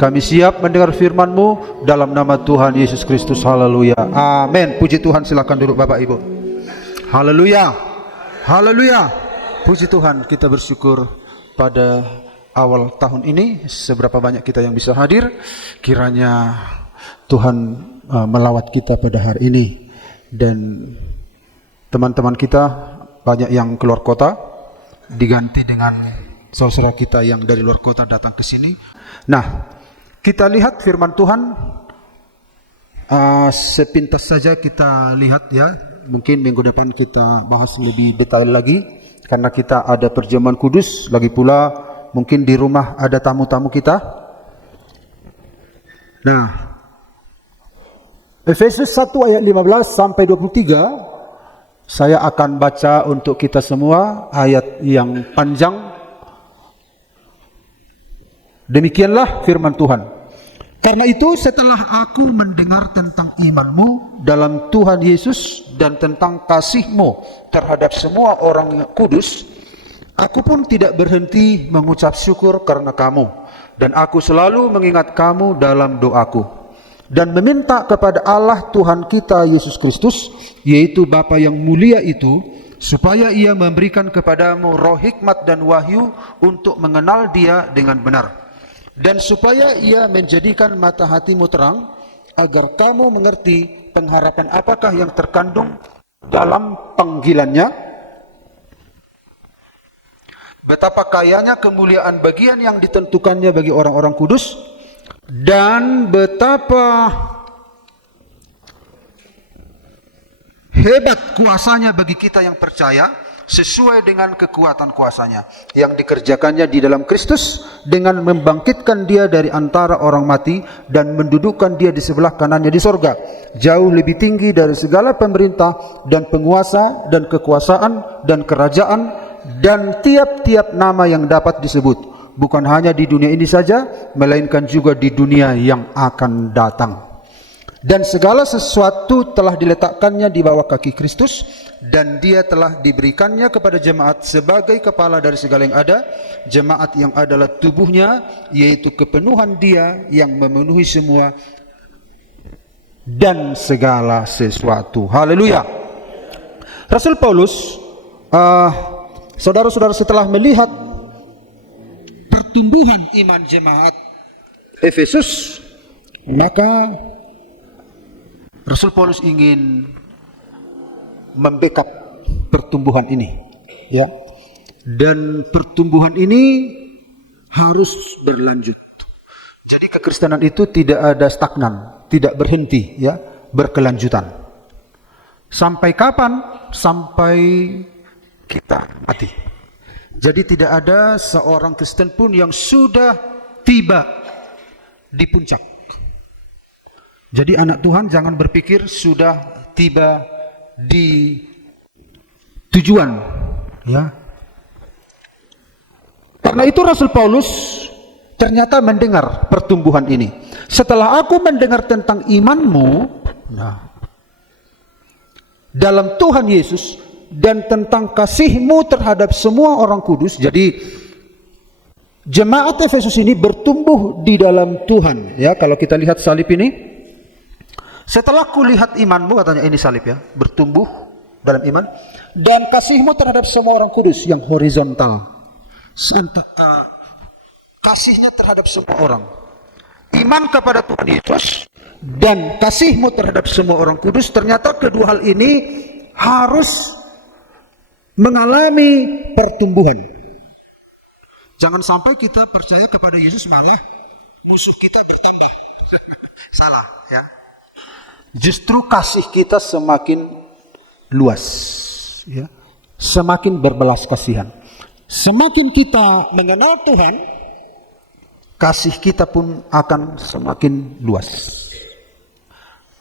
Kami siap mendengar firman-Mu dalam nama Tuhan Yesus Kristus. Haleluya. Amin. Puji Tuhan. Silakan duduk Bapak Ibu. Haleluya. Haleluya. Puji Tuhan, kita bersyukur pada awal tahun ini seberapa banyak kita yang bisa hadir. Kiranya Tuhan melawat kita pada hari ini, dan teman-teman kita banyak yang keluar kota diganti dengan saudara kita yang dari luar kota datang ke sini. Nah, kita lihat firman Tuhan sepintas saja kita lihat ya. Mungkin minggu depan kita bahas lebih detail lagi karena kita ada perjamuan kudus, lagi pula mungkin di rumah ada tamu-tamu kita. Nah, Efesus 1 ayat 15 sampai 23 saya akan baca untuk kita semua, ayat yang panjang. Demikianlah firman Tuhan. Karena itu setelah aku mendengar tentang imanmu dalam Tuhan Yesus dan tentang kasihmu terhadap semua orang kudus, aku pun tidak berhenti mengucap syukur karena kamu, dan aku selalu mengingat kamu dalam doaku, dan meminta kepada Allah Tuhan kita Yesus Kristus, yaitu Bapa yang mulia itu, supaya Ia memberikan kepadamu roh hikmat dan wahyu untuk mengenal Dia dengan benar, dan supaya Ia menjadikan mata hatimu terang, agar kamu mengerti pengharapan apakah yang terkandung dalam panggilannya, betapa kayanya kemuliaan bagian yang ditentukannya bagi orang-orang kudus, dan betapa hebat kuasanya bagi kita yang percaya, sesuai dengan kekuatan kuasanya yang dikerjakannya di dalam Kristus dengan membangkitkan Dia dari antara orang mati dan mendudukkan Dia di sebelah kanannya di sorga, jauh lebih tinggi dari segala pemerintah dan penguasa dan kekuasaan dan kerajaan dan tiap-tiap nama yang dapat disebut, bukan hanya di dunia ini saja, melainkan juga di dunia yang akan datang. Dan segala sesuatu telah diletakkannya di bawah kaki Kristus, dan Dia telah diberikannya kepada jemaat sebagai kepala dari segala yang ada. Jemaat yang adalah tubuhnya, yaitu kepenuhan Dia yang memenuhi semua dan segala sesuatu. Haleluya. Rasul Paulus, saudara-saudara, setelah melihat pertumbuhan iman jemaat Efesus, maka Rasul Paulus ingin membackup pertumbuhan ini, ya. Dan pertumbuhan ini harus berlanjut. Jadi kekristenan itu tidak ada stagnan, tidak berhenti, ya, berkelanjutan. Sampai kapan? Sampai kita mati. Jadi tidak ada seorang Kristen pun yang sudah tiba di puncak. Jadi anak Tuhan jangan berpikir sudah tiba di tujuan, ya. Karena itu Rasul Paulus ternyata mendengar pertumbuhan ini. Setelah aku mendengar tentang imanmu, nah, dalam Tuhan Yesus dan tentang kasihmu terhadap semua orang kudus. Jadi jemaat Efesus ini bertumbuh di dalam Tuhan, ya. Kalau kita lihat salib ini, setelah kulihat imanmu, katanya ini salib, ya, bertumbuh dalam iman dan kasihmu terhadap semua orang kudus, yang horizontal, kasihnya terhadap semua orang, iman kepada Tuhan Yesus dan kasihmu terhadap semua orang kudus. Ternyata kedua hal ini harus mengalami pertumbuhan. Jangan sampai kita percaya kepada Yesus malah musuh kita bertambah. Salah, ya. Justru kasih kita semakin luas, ya, semakin berbelas kasihan. Semakin kita mengenal Tuhan, kasih kita pun akan semakin luas.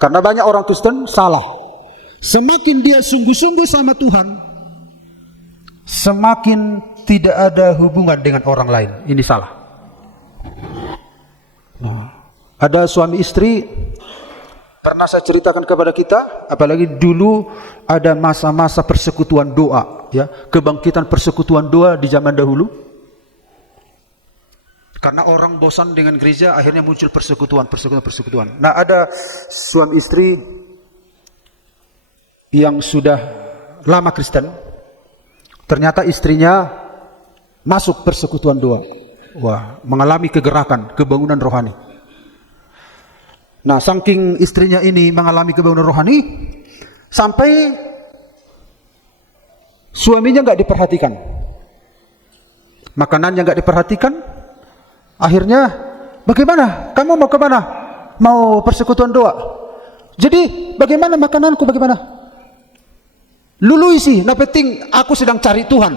Karena banyak orang Kristen salah. Semakin dia sungguh-sungguh sama Tuhan, semakin tidak ada hubungan dengan orang lain. Ini salah. Nah, ada suami istri, pernah saya ceritakan kepada kita, apalagi dulu ada masa-masa persekutuan doa, ya, kebangkitan persekutuan doa di zaman dahulu. Karena orang bosan dengan gereja, akhirnya muncul persekutuan. Nah, ada suami istri yang sudah lama Kristen, ternyata istrinya masuk persekutuan doa. Wah, mengalami kegerakan, kebangunan rohani. Nah, saking istrinya ini mengalami kebangunan rohani, sampai suaminya nggak diperhatikan, makanannya nggak diperhatikan. Akhirnya, bagaimana? Kamu mau kemana? Mau persekutuan doa. Jadi, bagaimana makananku? Bagaimana? Lului sih, nah penting aku sedang cari Tuhan.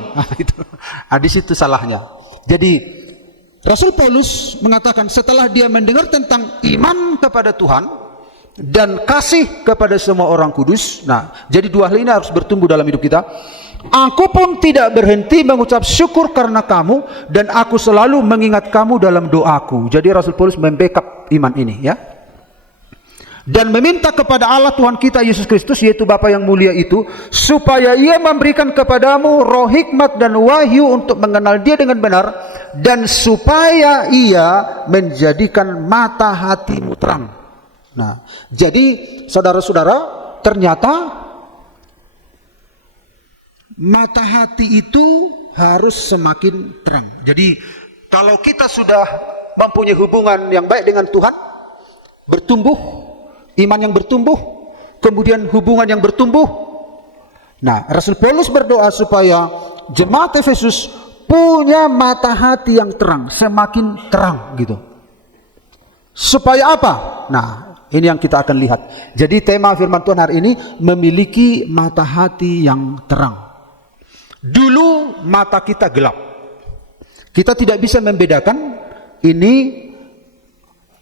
Di situ salahnya. Jadi, Rasul Paulus mengatakan setelah dia mendengar tentang iman kepada Tuhan dan kasih kepada semua orang kudus. Nah, jadi dua hal ini harus bertumbuh dalam hidup kita. Aku pun tidak berhenti mengucap syukur karena kamu, dan aku selalu mengingat kamu dalam doaku. Jadi Rasul Paulus membackup iman ini, ya. Dan meminta kepada Allah Tuhan kita Yesus Kristus, yaitu Bapa yang mulia itu, supaya Ia memberikan kepadamu roh hikmat dan wahyu untuk mengenal Dia dengan benar, dan supaya Ia menjadikan mata hatimu terang. Nah, jadi saudara-saudara, ternyata mata hati itu harus semakin terang. Jadi kalau kita sudah mempunyai hubungan yang baik dengan Tuhan, bertumbuh, iman yang bertumbuh, kemudian hubungan yang bertumbuh. Nah, Rasul Paulus berdoa supaya jemaat Efesus punya mata hati yang terang, semakin terang gitu. Supaya apa? Nah, ini yang kita akan lihat. Jadi tema firman Tuhan hari ini, memiliki mata hati yang terang. Dulu mata kita gelap. Kita tidak bisa membedakan ini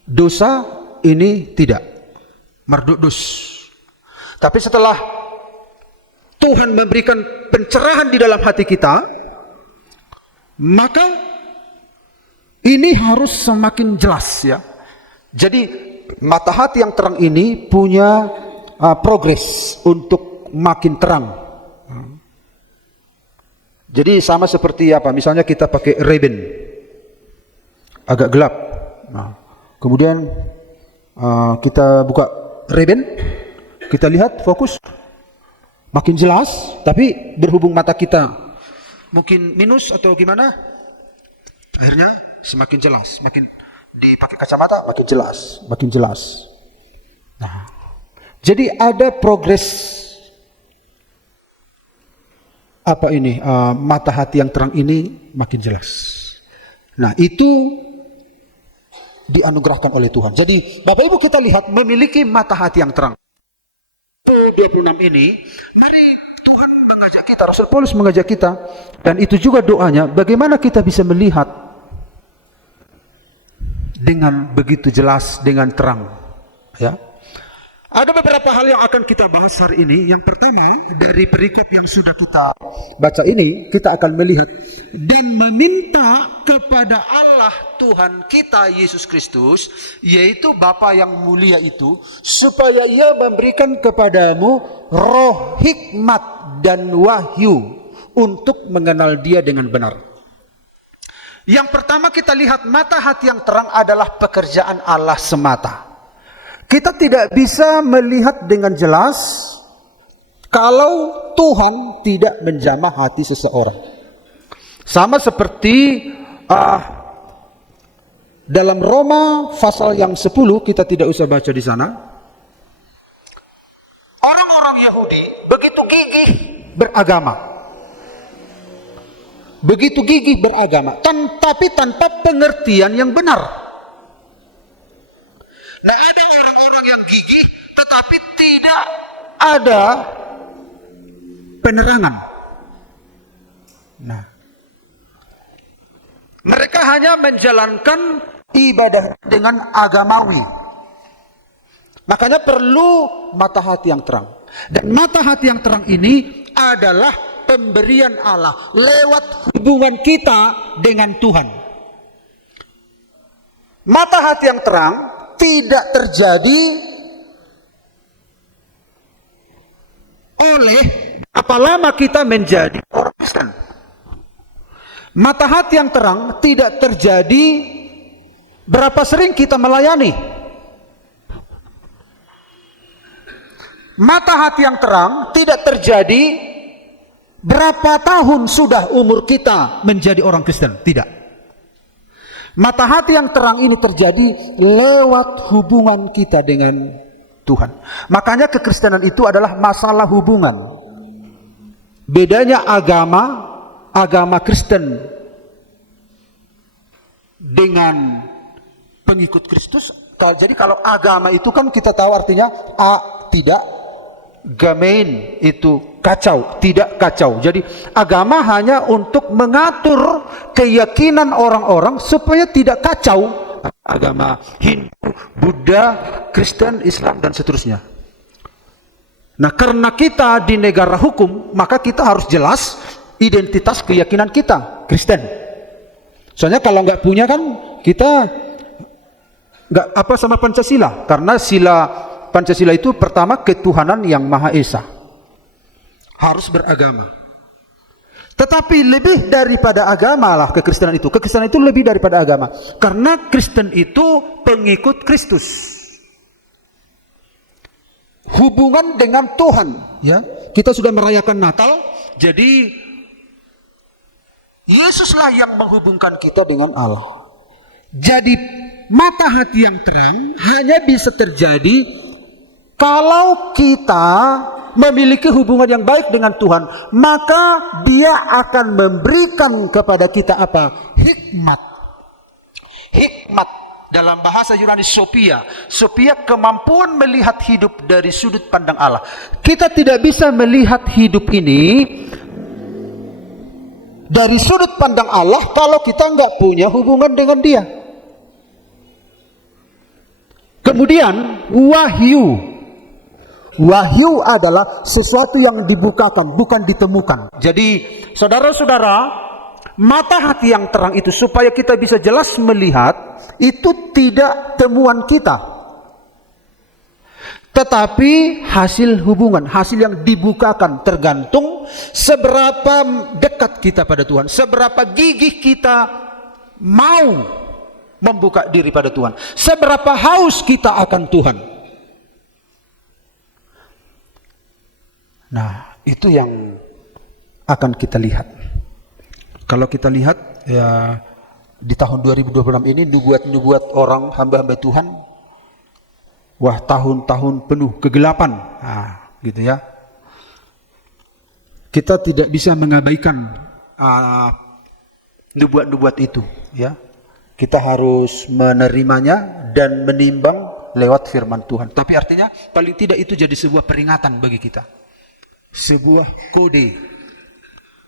dosa, ini tidak. Mardudus. Tapi setelah Tuhan memberikan pencerahan di dalam hati kita, maka ini harus semakin jelas, ya. Jadi mata hati yang terang ini punya progres untuk makin terang. Jadi sama seperti apa? Misalnya kita pakai Ray-Ban, agak gelap. Nah, kemudian kita buka Ray-Ban, kita lihat fokus, makin jelas. Tapi berhubung mata kita mungkin minus atau gimana, akhirnya semakin jelas. Makin dipakai kacamata, makin jelas, makin jelas. Nah, jadi ada progres. Apa ini? Mata hati yang terang ini makin jelas. Nah, itu dianugerahkan oleh Tuhan. Jadi Bapak Ibu kita lihat memiliki mata hati yang terang. 26 ini, mari Tuhan mengajak kita, Rasul Paulus mengajak kita, dan itu juga doanya, bagaimana kita bisa melihat dengan begitu jelas, dengan terang, ya. Ada beberapa hal yang akan kita bahas hari ini. Yang pertama, dari perikop yang sudah kita baca ini, kita akan melihat dan meminta kepada Allah Tuhan kita Yesus Kristus, yaitu Bapa yang mulia itu, supaya Ia memberikan kepadamu roh hikmat dan wahyu untuk mengenal Dia dengan benar. Yang pertama kita lihat mata hati yang terang adalah pekerjaan Allah semata. Kita tidak bisa melihat dengan jelas kalau Tuhan tidak menjamah hati seseorang. Sama seperti dalam Roma pasal yang 10, kita tidak usah baca di sana. Orang-orang Yahudi begitu gigih beragama. Begitu gigih beragama, tapi tanpa pengertian yang benar. Nah, ada orang-orang yang gigih tetapi tidak ada penerangan. Nah, mereka hanya menjalankan ibadah dengan agamawi. Makanya perlu mata hati yang terang. Dan mata hati yang terang ini adalah pemberian Allah lewat hubungan kita dengan Tuhan. Mata hati yang terang tidak terjadi oleh apa lama kita menjadi orang Kristen. Mata hati yang terang tidak terjadi Berapa sering kita melayani? Mata hati yang terang tidak terjadi. Berapa tahun sudah umur kita menjadi orang Kristen? Tidak. Mata hati yang terang ini terjadi lewat hubungan kita dengan Tuhan. Makanya kekristenan itu adalah masalah hubungan. Bedanya agama Kristen dengan pengikut Kristus. Jadi kalau agama itu kan kita tahu artinya tidak, gamein itu kacau, tidak kacau. Jadi agama hanya untuk mengatur keyakinan orang-orang supaya tidak kacau. Agama Hindu, Buddha, Kristen, Islam dan seterusnya. Nah, karena kita di negara hukum, maka kita harus jelas identitas keyakinan kita, Kristen. Soalnya kalau nggak punya kan kita nggak apa sama Pancasila, karena Pancasila itu pertama ketuhanan yang Maha Esa, harus beragama. Tetapi lebih daripada agama lah kekristenan itu. Kekristenan itu lebih daripada agama, karena Kristen itu pengikut Kristus. Hubungan dengan Tuhan, ya. Kita sudah merayakan Natal, jadi Yesuslah yang menghubungkan kita dengan Allah. Jadi mata hati yang terang hanya bisa terjadi kalau kita memiliki hubungan yang baik dengan Tuhan, maka Dia akan memberikan kepada kita apa? Hikmat. Hikmat. Dalam bahasa Yunani Sophia. Sophia kemampuan melihat hidup dari sudut pandang Allah. Kita tidak bisa melihat hidup ini dari sudut pandang Allah kalau kita nggak punya hubungan dengan Dia. Kemudian wahyu. Wahyu adalah sesuatu yang dibukakan, bukan ditemukan. Jadi saudara-saudara, mata hati yang terang itu supaya kita bisa jelas melihat, itu tidak temuan kita, tetapi hasil hubungan, hasil yang dibukakan, tergantung seberapa dekat kita pada Tuhan, seberapa gigih kita mau membuka diri pada Tuhan, seberapa haus kita akan Tuhan. Nah, itu yang akan kita lihat. Kalau kita lihat ya di tahun 2026 ini nubuat-nubuat orang hamba-hamba Tuhan, wah tahun-tahun penuh kegelapan, gitu ya. Kita tidak bisa mengabaikan nubuat-nubuat itu, ya. Kita harus menerimanya dan menimbang lewat firman Tuhan. Tapi artinya paling tidak itu jadi sebuah peringatan bagi kita, sebuah kode.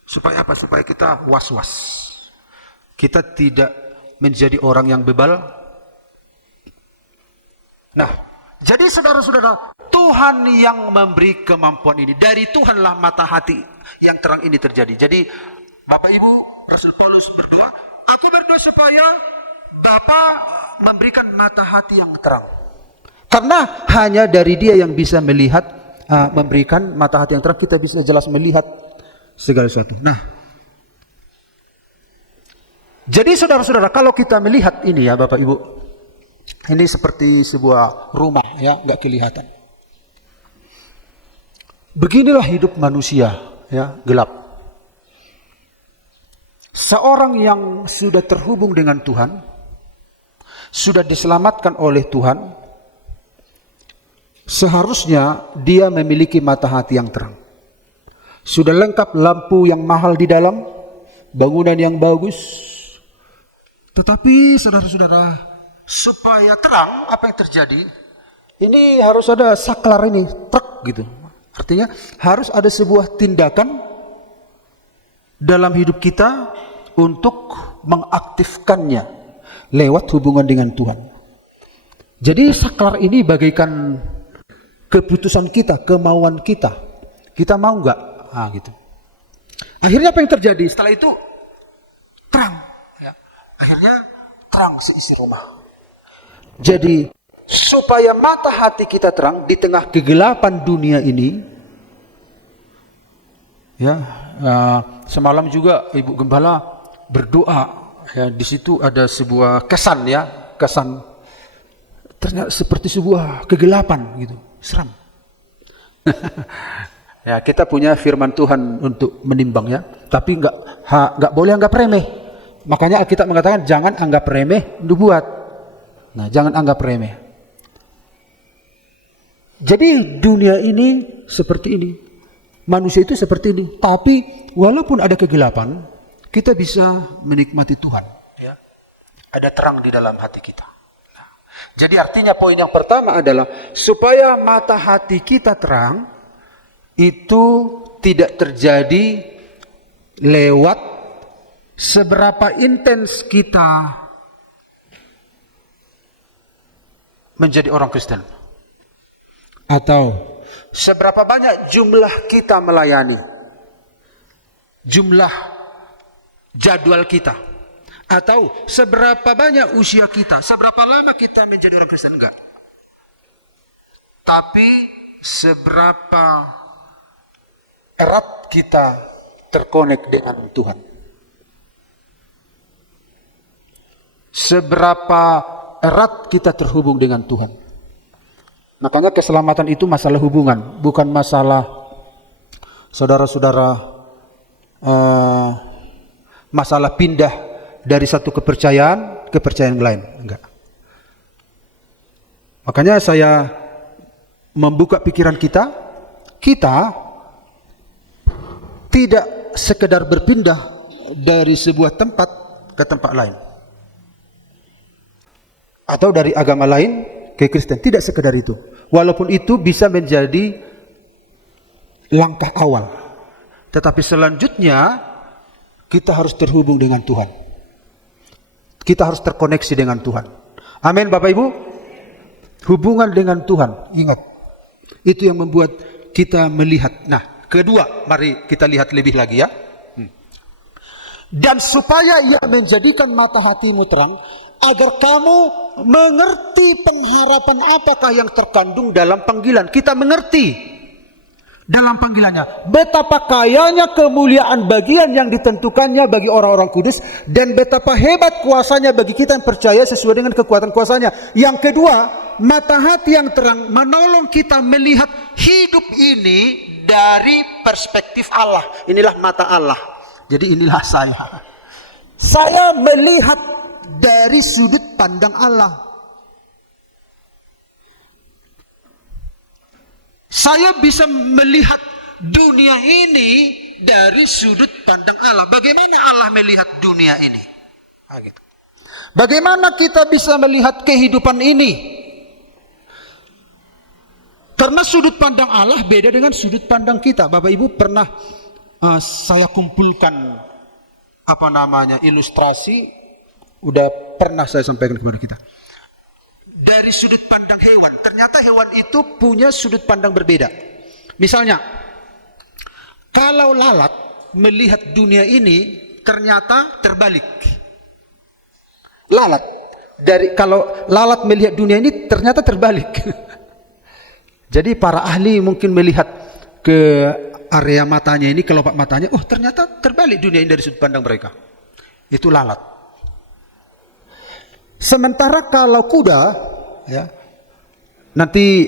Supaya apa? Supaya kita was-was. Kita tidak menjadi orang yang bebal. Nah, jadi saudara-saudara, Tuhan yang memberi kemampuan ini. Dari Tuhanlah mata hati yang terang ini terjadi. Jadi, Bapak Ibu, Rasul Paulus berdoa, aku berdoa supaya Bapa memberikan mata hati yang terang. Karena hanya dari Dia yang bisa melihat, memberikan mata hati yang terang, kita bisa jelas melihat segala sesuatu. Nah, jadi saudara-saudara, kalau kita melihat ini ya Bapak Ibu, ini seperti sebuah rumah ya, nggak kelihatan. Beginilah hidup manusia ya, gelap. Seorang yang sudah terhubung dengan Tuhan, sudah diselamatkan oleh Tuhan, seharusnya dia memiliki mata hati yang terang. Sudah lengkap lampu yang mahal di dalam, bangunan yang bagus. Tetapi saudara-saudara, supaya terang apa yang terjadi, ini harus ada saklar ini, truk gitu. Artinya harus ada sebuah tindakan dalam hidup kita untuk mengaktifkannya lewat hubungan dengan Tuhan. Jadi saklar ini bagaikan keputusan kita, kemauan kita. Kita mau nggak? Gitu. Akhirnya apa yang terjadi? Setelah itu terang. Akhirnya terang seisi rumah. Jadi supaya mata hati kita terang di tengah kegelapan dunia ini, ya, semalam juga Ibu Gembala berdoa. Ya, di situ ada sebuah kesan ya, terkesan ternyata seperti sebuah kegelapan gitu, seram. Ya, kita punya firman Tuhan untuk menimbang ya, tapi nggak boleh anggap remeh. Makanya Alkitab mengatakan jangan anggap remeh nubuat. Nah, jangan anggap remeh. Jadi dunia ini seperti ini, manusia itu seperti ini. Tapi walaupun ada kegelapan, kita bisa menikmati Tuhan. Ya. Ada terang di dalam hati kita. Nah, jadi artinya poin yang pertama adalah supaya mata hati kita terang, itu tidak terjadi lewat seberapa intens kita menjadi orang Kristen, atau seberapa banyak jumlah kita melayani, jumlah jadwal kita, atau seberapa banyak usia kita, seberapa lama kita menjadi orang Kristen. Enggak, tapi seberapa erat kita terkonek dengan Tuhan. Seberapa erat kita terhubung dengan Tuhan. Makanya keselamatan itu masalah hubungan, bukan masalah saudara-saudara masalah pindah dari satu kepercayaan ke kepercayaan lain. Enggak. Makanya saya membuka pikiran kita tidak sekedar berpindah dari sebuah tempat ke tempat lain, atau dari agama lain ke Kristen. Tidak sekedar itu. Walaupun itu bisa menjadi langkah awal, tetapi selanjutnya kita harus terhubung dengan Tuhan. Kita harus terkoneksi dengan Tuhan. Amin, Bapak Ibu. Hubungan dengan Tuhan, ingat, itu yang membuat kita melihat. Nah, kedua, mari kita lihat lebih lagi ya. Dan supaya ia menjadikan mata hatimu terang, agar kamu mengerti pengharapan apakah yang terkandung dalam panggilan. Kita mengerti dalam panggilannya betapa kayanya kemuliaan bagian yang ditentukannya bagi orang-orang kudus, dan betapa hebat kuasanya bagi kita yang percaya sesuai dengan kekuatan kuasanya. Yang kedua, mata hati yang terang menolong kita melihat hidup ini dari perspektif Allah. Inilah mata Allah. Jadi inilah saya. Saya melihat dari sudut pandang Allah. Saya bisa melihat dunia ini dari sudut pandang Allah. Bagaimana Allah melihat dunia ini? Bagaimana kita bisa melihat kehidupan ini? Karena sudut pandang Allah beda dengan sudut pandang kita. Bapak Ibu pernah saya kumpulkan ilustrasi, udah pernah saya sampaikan kepada kita. Dari sudut pandang hewan, ternyata hewan itu punya sudut pandang berbeda. Misalnya, kalau lalat melihat dunia ini ternyata terbalik. Kalau lalat melihat dunia ini ternyata terbalik. Jadi para ahli mungkin melihat ke area matanya ini, kelopak matanya, oh ternyata terbalik dunia ini dari sudut pandang mereka. Itu lalat. Sementara kalau kuda, ya, nanti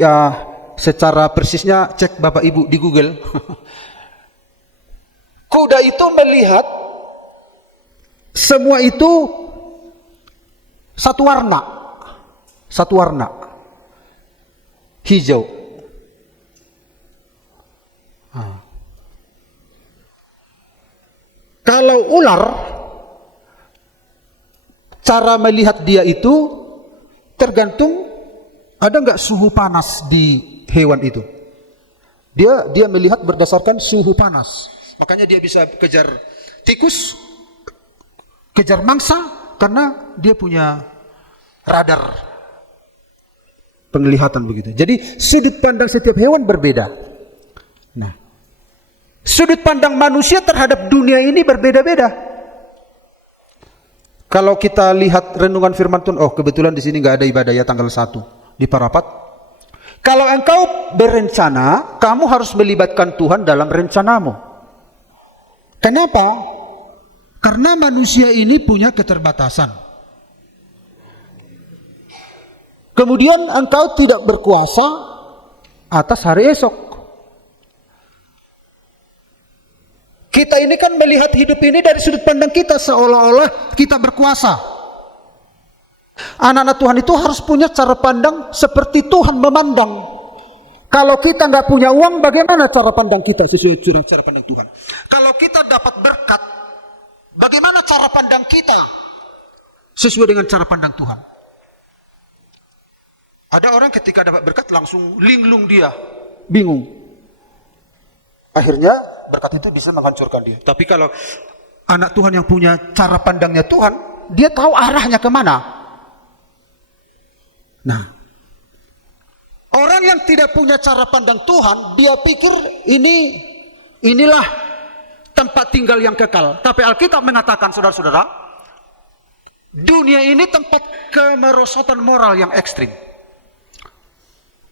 secara persisnya cek Bapak Ibu di Google. Kuda itu melihat semua itu satu warna, hijau. Kalau ular, cara melihat dia itu tergantung ada nggak suhu panas di hewan itu. Dia melihat berdasarkan suhu panas. Makanya dia bisa kejar tikus, kejar mangsa, karena dia punya radar penglihatan begitu. Jadi sudut pandang setiap hewan berbeda. Nah, sudut pandang manusia terhadap dunia ini berbeda-beda. Kalau kita lihat renungan firman Tuhan, oh kebetulan di sini nggak ada ibadah ya tanggal 1 di Parapat. Kalau engkau berencana, kamu harus melibatkan Tuhan dalam rencanamu. Kenapa? Karena manusia ini punya keterbatasan. Kemudian engkau tidak berkuasa atas hari esok. Kita ini kan melihat hidup ini dari sudut pandang kita, seolah-olah kita berkuasa. Anak-anak Tuhan itu harus punya cara pandang seperti Tuhan memandang. Kalau kita nggak punya uang, bagaimana cara pandang kita sesuai cara pandang Tuhan? Kalau kita dapat berkat, bagaimana cara pandang kita sesuai dengan cara pandang Tuhan? Ada orang ketika dapat berkat langsung linglung dia, bingung. Akhirnya berkat itu bisa menghancurkan dia. Tapi kalau anak Tuhan yang punya cara pandangnya Tuhan, dia tahu arahnya kemana. Nah, orang yang tidak punya cara pandang Tuhan, dia pikir inilah tempat tinggal yang kekal. Tapi Alkitab mengatakan, saudara-saudara, dunia ini tempat kemerosotan moral yang ekstrim.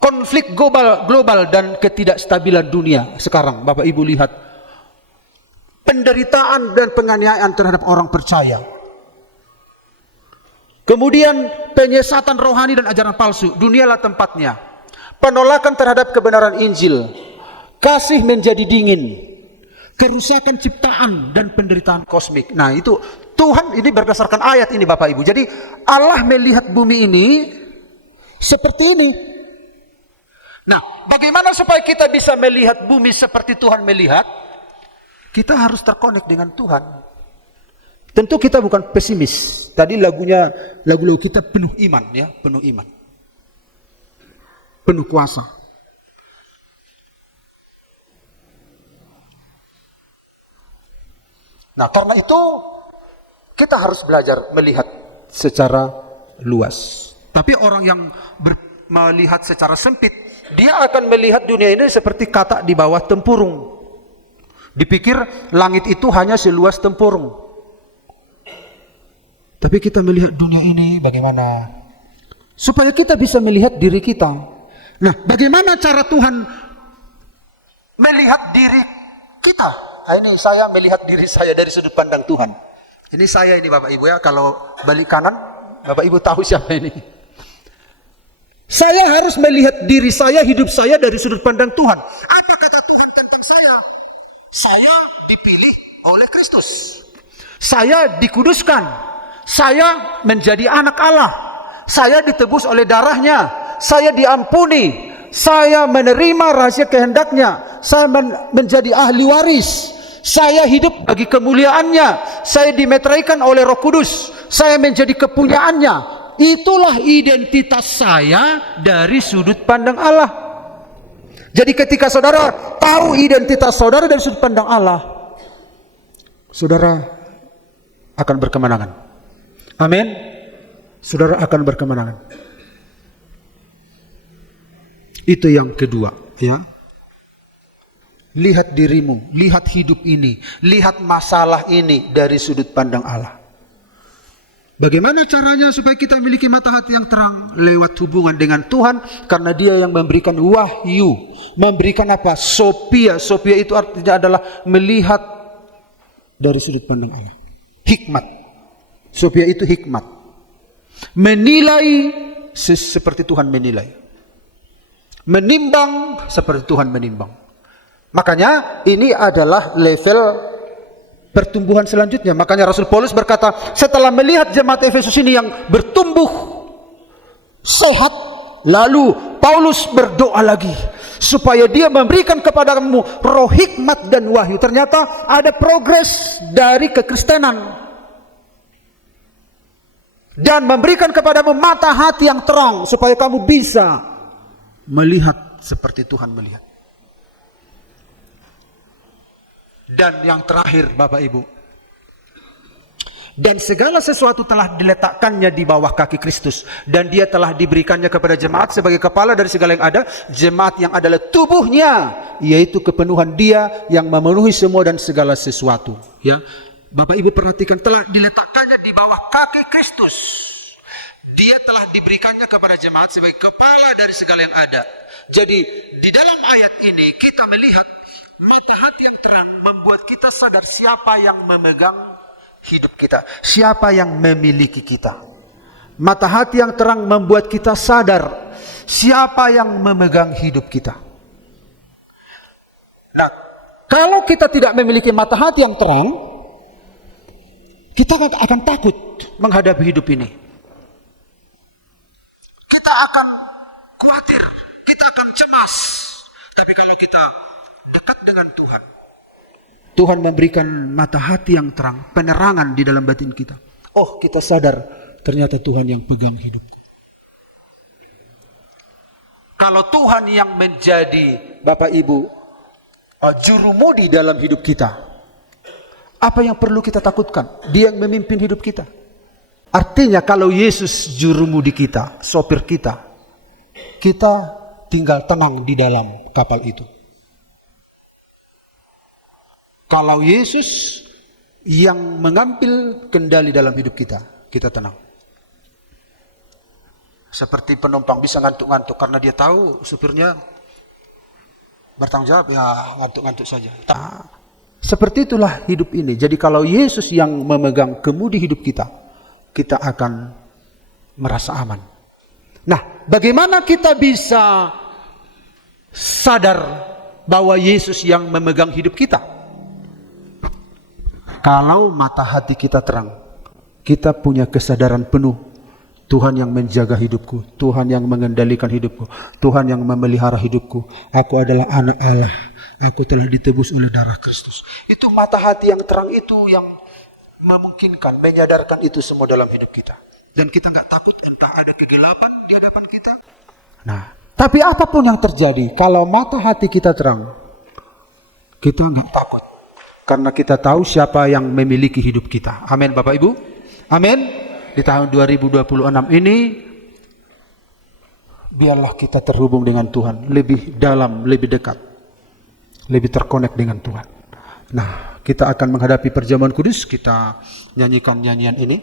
Konflik global dan ketidakstabilan dunia sekarang, Bapak Ibu lihat. Penderitaan dan penganiayaan terhadap orang percaya. Kemudian penyesatan rohani dan ajaran palsu, dunialah tempatnya. Penolakan terhadap kebenaran Injil, kasih menjadi dingin, kerusakan ciptaan dan penderitaan kosmik. Nah itu Tuhan ini berdasarkan ayat ini Bapak Ibu. Jadi Allah melihat bumi ini seperti ini. Nah, bagaimana supaya kita bisa melihat bumi seperti Tuhan melihat? Kita harus terkonek dengan Tuhan. Tentu kita bukan pesimis. Tadi lagu kita penuh iman ya, penuh iman. Penuh kuasa. Nah, karena itu kita harus belajar melihat secara luas. Tapi orang yang melihat secara sempit, dia akan melihat dunia ini seperti katak di bawah tempurung. Dipikir langit itu hanya seluas tempurung. Tapi kita melihat dunia ini bagaimana? Supaya kita bisa melihat diri kita. Nah, bagaimana cara Tuhan melihat diri kita? Nah, ini saya melihat diri saya dari sudut pandang Tuhan. Ini saya ini Bapak Ibu ya. Kalau balik kanan, Bapak Ibu tahu siapa ini? Saya harus melihat diri saya, hidup saya dari sudut pandang Tuhan. Apa kata Tuhan tentang saya? Saya dipilih oleh Kristus. Saya dikuduskan. Saya menjadi anak Allah. Saya ditebus oleh darahnya. Saya diampuni. Saya menerima rahasia kehendaknya. Saya menjadi ahli waris. Saya hidup bagi kemuliaannya. Saya dimeteraikan oleh Roh Kudus. Saya menjadi kepunyaannya. Itulah identitas saya dari sudut pandang Allah. Jadi ketika saudara tahu identitas saudara dari sudut pandang Allah, saudara akan berkemenangan. Amin. Saudara akan berkemenangan. Itu yang kedua, ya. Lihat dirimu, lihat hidup ini, lihat masalah ini dari sudut pandang Allah. Bagaimana caranya supaya kita memiliki mata hati yang terang? Lewat hubungan dengan Tuhan, karena Dia yang memberikan wahyu. Memberikan apa? Sophia. Sophia itu artinya adalah melihat dari sudut pandang Allah. Hikmat. Sophia itu hikmat. Menilai seperti Tuhan menilai. Menimbang seperti Tuhan menimbang. Makanya ini adalah level pertumbuhan selanjutnya. Makanya Rasul Paulus berkata, setelah melihat jemaat Efesus ini yang bertumbuh sehat, lalu Paulus berdoa lagi supaya Dia memberikan kepadamu roh hikmat dan wahyu. Ternyata ada progres dari kekristenan dan memberikan kepadamu mata hati yang terang supaya kamu bisa melihat seperti Tuhan melihat. Dan yang terakhir Bapak Ibu, dan segala sesuatu telah diletakkannya di bawah kaki Kristus, dan Dia telah diberikannya kepada jemaat sebagai kepala dari segala yang ada. Jemaat yang adalah tubuhnya, yaitu kepenuhan Dia yang memenuhi semua dan segala sesuatu. Ya, Bapak Ibu perhatikan, telah diletakkannya di bawah kaki Kristus. Dia telah diberikannya kepada jemaat sebagai kepala dari segala yang ada. Jadi di dalam ayat ini kita melihat mata hati yang terang membuat kita sadar siapa yang memegang hidup kita, siapa yang memiliki kita. Mata hati yang terang membuat kita sadar siapa yang memegang hidup kita. Nah, kalau kita tidak memiliki mata hati yang terang, kita akan takut menghadapi hidup ini. Kita akan khawatir, kita akan cemas. Tapi kalau kita dekat dengan Tuhan, Tuhan memberikan mata hati yang terang, penerangan di dalam batin kita. Oh, kita sadar ternyata Tuhan yang pegang hidup. Kalau Tuhan yang menjadi Bapak Ibu jurumudi dalam hidup kita, apa yang perlu kita takutkan? Dia yang memimpin hidup kita. Artinya kalau Yesus jurumudi kita, sopir kita, kita tinggal tenang di dalam kapal itu. Kalau Yesus yang mengambil kendali dalam hidup kita, kita tenang. Seperti penumpang bisa ngantuk-ngantuk karena dia tahu supirnya bertanggung jawab, ya ngantuk-ngantuk saja. Seperti itulah hidup ini. Jadi kalau Yesus yang memegang kemudi hidup kita, kita akan merasa aman. Nah, bagaimana kita bisa sadar bahwa Yesus yang memegang hidup kita? Kalau mata hati kita terang, kita punya kesadaran penuh. Tuhan yang menjaga hidupku, Tuhan yang mengendalikan hidupku, Tuhan yang memelihara hidupku. Aku adalah anak Allah, aku telah ditebus oleh darah Kristus. Itu mata hati yang terang itu yang memungkinkan, menyadarkan itu semua dalam hidup kita. Dan kita nggak takut entah ada kegelapan di hadapan kita. Nah, tapi apapun yang terjadi, kalau mata hati kita terang, kita nggak takut. Karena kita tahu siapa yang memiliki hidup kita. Amin Bapak Ibu. Amin. Di tahun 2026 ini, biarlah kita terhubung dengan Tuhan. Lebih dalam, lebih dekat. Lebih terkonek dengan Tuhan. Nah, kita akan menghadapi perjamuan kudus. Kita nyanyikan nyanyian ini.